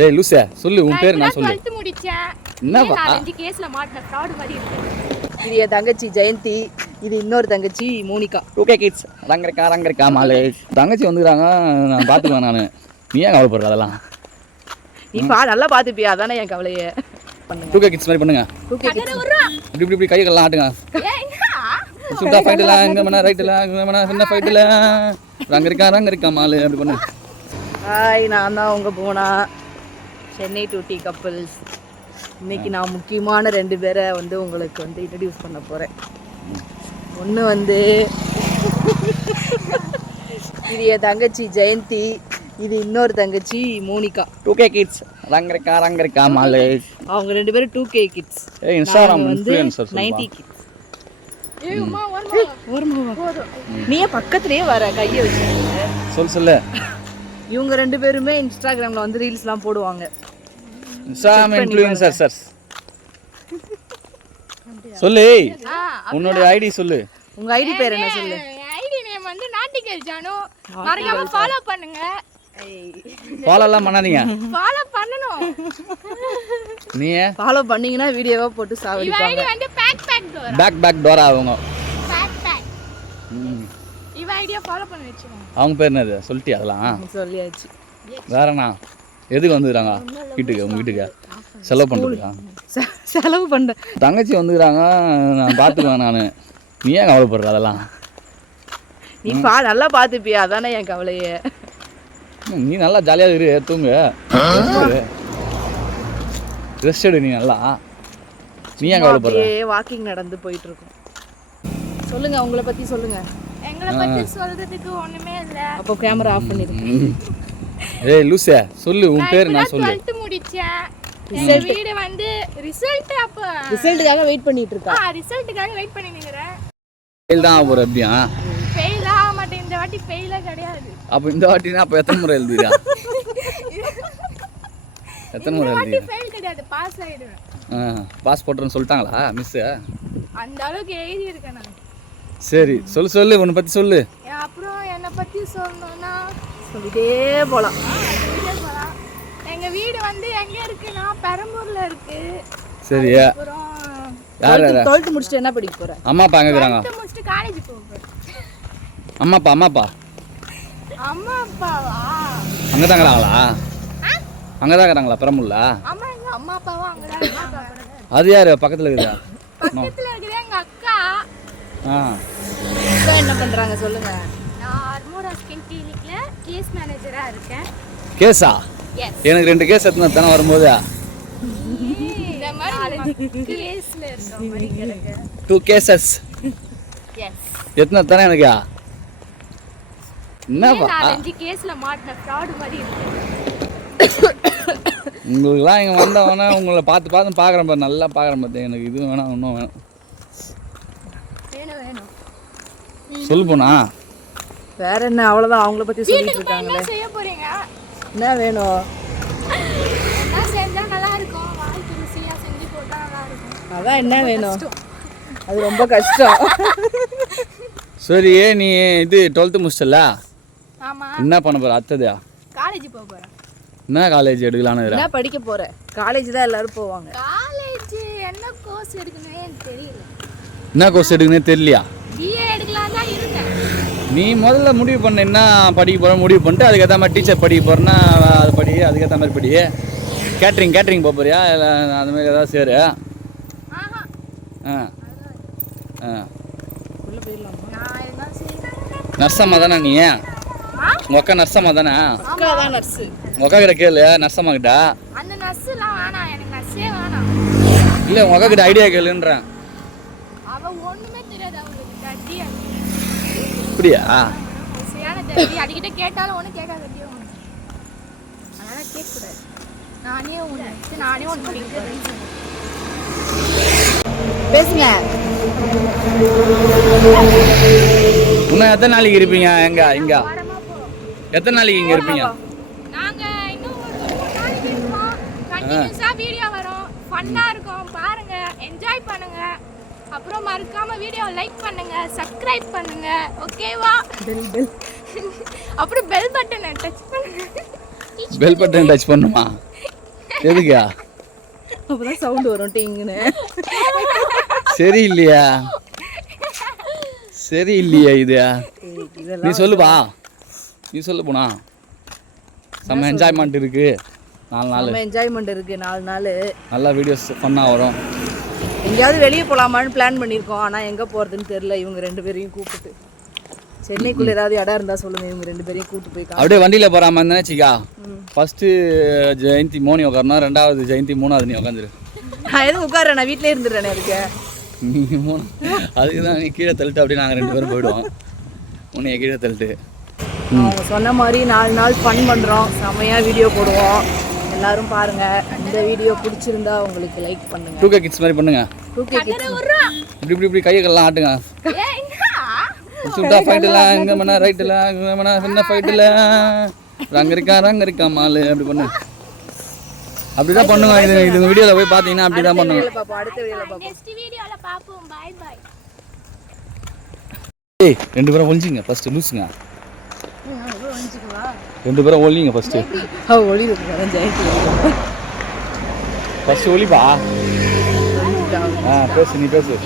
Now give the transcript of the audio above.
ஏய் லூசே சொல்லு உன் பேர் நான் சொல்லு. 12th முடிச்சேன். என்னப்பா? நான் 5 கேஸ்ல மாட்டேன். ஃப்ராட் மாதிரி இருக்கு. இது என் தங்கச்சி ஜெயந்தி, இது இன்னொரு தங்கச்சி மோனிகா. ஓகே கிட்ஸ் ரங்கரக்கா மாலே தங்கச்சி வந்துறாங்க, நான் பாத்துக்குவேன் நானு. நீ ஏன் கவலைப்படுற அதெல்லாம்? நீ நல்லா பாத்துப்பியா, அதானே என் கவலையே. டூகே கிட்ஸ் மாதிரி பண்ணுங்க. இப்படி கையெல்லாம் ஆட்டுங்க. சுத்தா ஃபைட்ல இங்க மன ரைட்ல இங்க மன சின்ன ஃபைட்ல ரங்கரக்கா மாலே அப்படி பண்ணு. ஹாய், நான் தான் உங்க போனா சென்னை டு டி கப்பிள்ஸ். இன்னைக்கு நான் முக்கியமான 2 பேரை வந்து உங்களுக்கு வந்து இன்ட்ரடியூஸ் பண்ண போகிறேன். ஒன்று வந்து இது என் தங்கச்சி ஜெயந்தி, இது இன்னொரு தங்கச்சி மோனிகா. டூகே கிட்ஸ் ரங்கரக்கா மாலே. அவங்க 2 பேரும் 2K கிட்ஸ். ஏய் இன்ஸ்டாகிராம் வந்து இன்ஃப்ளூயன்சர் 90 கிட்ஸ். ஏய் அம்மா ஓரமா நீயே பக்கத்துலயே வர கையை வச்சு சொல்லு. இவங்க 2 பேருமே இன்ஸ்டாகிராமில் வந்து ரீல்ஸ்லாம் போடுவாங்க. இன்ஸ்டாகிராம் இன்ஃப்ளூயன்சர்ஸ் சொல்லு. உன்னோட ஐடி சொல்லு. உங்க ஐடி பேர் என்ன சொல்லு? ஐடி நேம் வந்து நாட்டிகல் ஜானு. மறக்காம ஃபாலோ பண்ணுங்க. ஃபாலோ எல்லாம் பண்ணாதீங்க. ஃபாலோ பண்ணனும். நீ ஃபாலோ பண்ணீங்கன்னா வீடியோவா போட்டு இவ சாவடிப்பாங்க. ஐடி வந்து டோரா. பேக் டோரா அவங்க. பேக். இவ ஐடியா ஃபாலோ பண்ணி வெச்சுங்க. அவங்க பேர் என்னது சொல்லிட்டியா அதெல்லாம்? சொல்லியாச்சு. வேறண்ணா எதுக்கு வந்துடுறாங்க வீட்டுக்கு? உங்க வீட்டுக்கு செலவு பண்ணுறதுக்கா? செலவு பண்ண தங்கச்சி வந்துக்கிறாங்க, நான் பார்த்துக்குவேன் நான். நீ ஏன் கவலைப்படுற அதெல்லாம்? நீ நல்லா பார்த்துப்பியா, அதானே என் கவலையே. நீ நல்லா ஜாலியாக இரு, தூங்கு, ரெஸ்ட் எடு. நீ நல்லா நீ ஏன் கவலைப்படுற? வாக்கிங் நடந்து போயிட்டு இருக்கோம். சொல்லுங்க, உங்களை பத்தி சொல்லுங்க. எங்களை பத்தி சொல்றதுக்கு ஒண்ணுமே இல்ல. அப்போ கேமரா ஆஃப் பண்ணிருங்க. ஏய் லூசே சொல்லு உன் பேர் நான் சொல்லு. 12th முடிச்சேன். எங்க வீடு வந்து ரிசல்ட் அப்ப ரிசல்ட்டுக்காக வெயிட் பண்ணிட்டு இருக்கா. ரிசல்ட்டுக்காக வெயிட் பண்ணி நிக்கிறேன். ஃபெயில் தான் ஆகுற அப்படியா? ஃபெயில் ஆக மாட்டேன். இந்த வாட்டி ஃபெயிலே கிடையாது. அப்ப இந்த வாட்டினா அப்ப எத்தனை முறை எழுதுறியா? எத்தனை முறை எழுதுறியா? ஃபெயில் கிடையாது, பாஸ் ஆயிடுவேன். பாஸ் போட்றேன்னு சொல்லிட்டாங்களா மிஸ்? அந்த அளவுக்கு எழுதி இருக்கேன் நான். சரி சொல்லு உன்னை பத்தி சொல்லு. அப்புறம் என்ன பத்தி சொல்லணும்னா சொல்லிட்டே போலாம். எங்க வீடு வந்து எங்க இருக்குன்னா பெரம்பூர்ல இருக்கு. சரி. அப்புறம் யார் 12th முடிச்சிட்டு என்ன படிக்க போற? அம்மா அப்பா எங்க இருக்காங்க? 12th முடிச்சிட்டு காலேஜ் போக போறேன். அம்மா அப்பாவா? அங்க தான் இருக்காங்களா? அங்க தான் இருக்காங்களா பெரம்பூர்ல? ஆமா, எங்க அம்மா அப்பாவும் அங்க தான் இருக்காங்க. அது யாரு பக்கத்துல இருக்குதா? பக்கத்துல இருக்குது எங்க அக்கா. அக்கா என்ன பண்றாங்க சொல்லுங்க. நான் அர்மோரா ஸ்கின் கிளினிக்ல கேஸ் மேனேஜரா இருக்கேன். கேஸா? எஸ். எனக்கு 2 கேஸ் எத்தனை தானே வரும்போது? இந்த மாதிரி கேஸ்ல இருக்க மாதிரி கிடக்கு. 2 cases. எஸ். எத்தனை தானே எனக்கு? என்னப்பா? நான் 5 கேஸ்ல மாட்டேன். ஃப்ராட் மாதிரி இருக்கு. உங்களுக்குலாம் இங்கே வந்தவொடனே உங்களை பார்த்து பார்க்குறேன் பாரு, நல்லா பார்க்குறேன் பார்த்து. எனக்கு இது வேணாம், இன்னும் வேணும். சொல்லு போனா வேற என்ன, அவ்வளவுதான். அவங்கள பத்தி சொல்லிட்டு இருக்காங்களே. என்ன செய்ய போறீங்க? என்ன வேணும்? என்ன செஞ்சா நல்லா இருக்கும்? வாழ்க்கை ருசியா செஞ்சு போட்டா நல்லா இருக்கும். அதான் என்ன வேணும்? அது ரொம்ப கஷ்டம். சரி, நீ இது 12th முடிச்சிட்டல? ஆமா. என்ன பண்ண போற அடுத்ததா? காலேஜ் போக போறேன். என்ன காலேஜ் எடுக்கலான்னு? என்ன படிக்க போற? காலேஜ் தான் எல்லாரும் போவாங்க. காலேஜ் என்ன கோர்ஸ் எடுக்கணும்னே எனக்கு தெரியல. என்ன கோர்ஸ் எடுக்கணும்னே தெரியலையா? பிஏ எடுக்கலாம் தான் இருக்கேன். நீ முதல்ல முடிவு பண்ண, என்ன படிக்க போற முடிவு பண்ணிட்டு அதுக்கேற்ற மாதிரி டீச்சர் படிக்க போறேன்னா அது படி, அதுக்கேற்ற மாதிரி படி. கேட்ரிங் போக போறியா இல்லை அந்த மாதிரி ஏதாவது சேரு? உள்ள போயிடலாமா? நான் எல்லாம் சரி. நர்ஸம்மா தானே நீ? உங்க அக்கா நர்ஸம்மா தானே? அக்கா தான் நர்ஸ். உங்க அக்கா கிட்ட கேளு, நர்ஸம்மா கிட்ட. அந்த நர்ஸ்லாம் வேணாம், எனக்கு நர்ஸே வேணாம். இல்லை உங்க அக்கா கிட்ட ஐடியா கேளுன்றேன். அவ ஒண்ணுமே தெரியாது, அவங்களுக்கு தட்டி. அப்படியா? சரியான தட்டி. அதுகிட்ட கேட்டாலும் ஒன்றும் கேட்காத தட்டியும். அதனால கேட்கக்கூடாது. நானே ஒன்று கேட்குறேன். பேசுங்க. இன்னும் எத்தனை நாளைக்கு இருப்பீங்க? இங்க வாரமா போறோம். எத்தனை நாளைக்கு இங்க இருப்பீங்க? நாங்க இன்னும் ஒரு 3 நாளைக்கு இருப்போம். கண்டினியூஸா வீடியோ வரும். ஃபன்னா இருக்கும், பாருங்க, என்ஜாய் பண்ணுங்க. அப்புறம் மறக்காம வீடியோ லைக் பண்ணுங்க, சப்ஸ்கிரைப் பண்ணுங்க. ஓகேவா? பெல் அப்புறம் பெல் பட்டனை டச் பண்ணுங்க. பெல் பட்டன் டச் பண்ணுமா? எதுக்கா? அப்பதான் சவுண்ட் வரும் டிங்குன்னு. சரி இல்லையா? சரி இல்லையா இது? நீ சொல்லுப்பா, நீ சொல்லு போனா. செம்ம என்ஜாய்மெண்ட் இருக்கு 4 நாள். நம்ம என்ஜாய்மெண்ட் இருக்கு 4 நாள். நல்லா வீடியோஸ் ஃபன்னாக வரும். எங்கேயாவது வெளியே போகலாமான்னு பிளான் பண்ணியிருக்கோம். ஆனால் எங்கே போகிறதுன்னு தெரில. இவங்க 2 பேரையும் கூப்பிட்டு சென்னைக்குள்ளே ஏதாவது இடம் இருந்தால் சொல்லுங்கள். இவங்க 2 பேரையும் கூப்பிட்டு போய் அப்படியே வண்டியில் போகிற மாதிரி நினச்சிக்கா. ஃபஸ்ட்டு ஜெயந்தி மோனி உட்காரணும், 2வது ஜெயந்தி 3வது நீ உட்காந்துரு. நான் எதுவும் உட்காரேன், நான் வீட்டிலே இருந்துடுறேனே. அதுக்கு நீ 3 அதுக்கு தான் நீ கீழே தள்ளிட்டு அப்படியே நாங்கள் 2 பேரும் போயிடுவோம். உன்னைய கீழே தள்ளிட்டு அவங்க சொன்ன மாதிரி 4 நாள் ஃபன் பண்ணுறோம். செம்மையாக வீடியோ போடுவோம். எல்லாரும் பாருங்கள். இந்த வீடியோ பிடிச்சிருந்தா உங்களுக்கு லைக் பண்ணுங்கள். 2K கிட்ஸ் மாதிரி பண்ணுங்க. 2K கிட்ஸ் இப்படி கையெல்லாம் ஆட்டுங்க. சுட்டா ஃபைட்டெல்லாம் இங்கே பண்ணா ரைட்டில் இங்கே பண்ணா சின்ன ஃபைட்டில் ரங்க இருக்கா மாலு அப்படி பண்ணு. அப்படிதான் பண்ணுங்க. இது வீடியோவில் போய் பார்த்தீங்கன்னா அப்படி தான் பண்ணுங்க. அடுத்த வீடியோவில் பார்ப்போம். நெக்ஸ்ட் வீடியோல பாப்போம். Bye bye. ஏய் 2 பேரும் ஒளிஞ்சிங்க ஃபர்ஸ்ட் லூசுங்க. 2 பேரும் ஒளிங்க ஃபர்ஸ்ட். ஒளி இருக்கு ஜெயந்தி. ஃபர்ஸ்ட் ஒளிப்பா. பேசு, நீ பேசு.